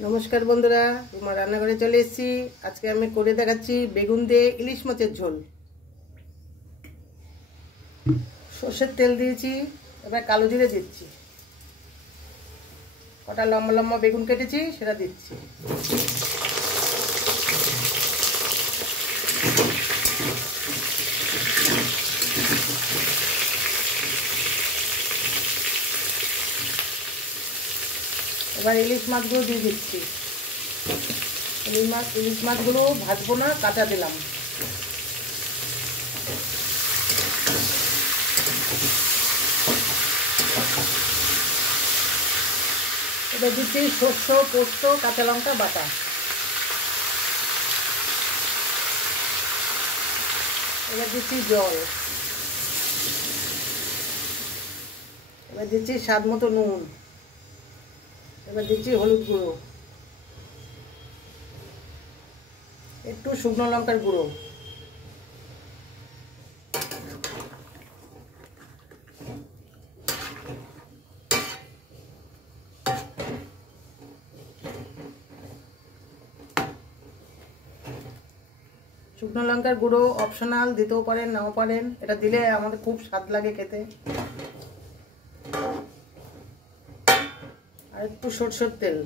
नमस्कार बंधुरा तुम्हार रान्नाघरे चले एसेছি। आज के आमी करे देखाচ্ছি बेगुन दिए इलिश माছের झोल। সরষের তেল দিয়েছি, এবার কালো জিরে দিচ্ছি, কটা লম্বা লম্বা বেগুন কেটেছি সেটা দিচ্ছি। এবার ইলিশ মাছগুলো দিয়ে দিচ্ছি। ইলিশ মাছগুলো ভাজবো না, কাঁচা দিলাম। এবার দিচ্ছি সরষে, পোস্ত, কাঁচা লঙ্কা বাটা। এবার দিচ্ছি জল। এবার দিচ্ছি স্বাদ মতো নুন। এবার দিচ্ছি হলুদ গুঁড়ো, একটু শুকনো লঙ্কার গুঁড়ো, শুকনো লঙ্কার গুঁড়ো অপশনাল, দিতেও পারেন নাও পারেন, এটা দিলে আমাদের খুব স্বাদ লাগে খেতে। আর একটু সরষের তেল।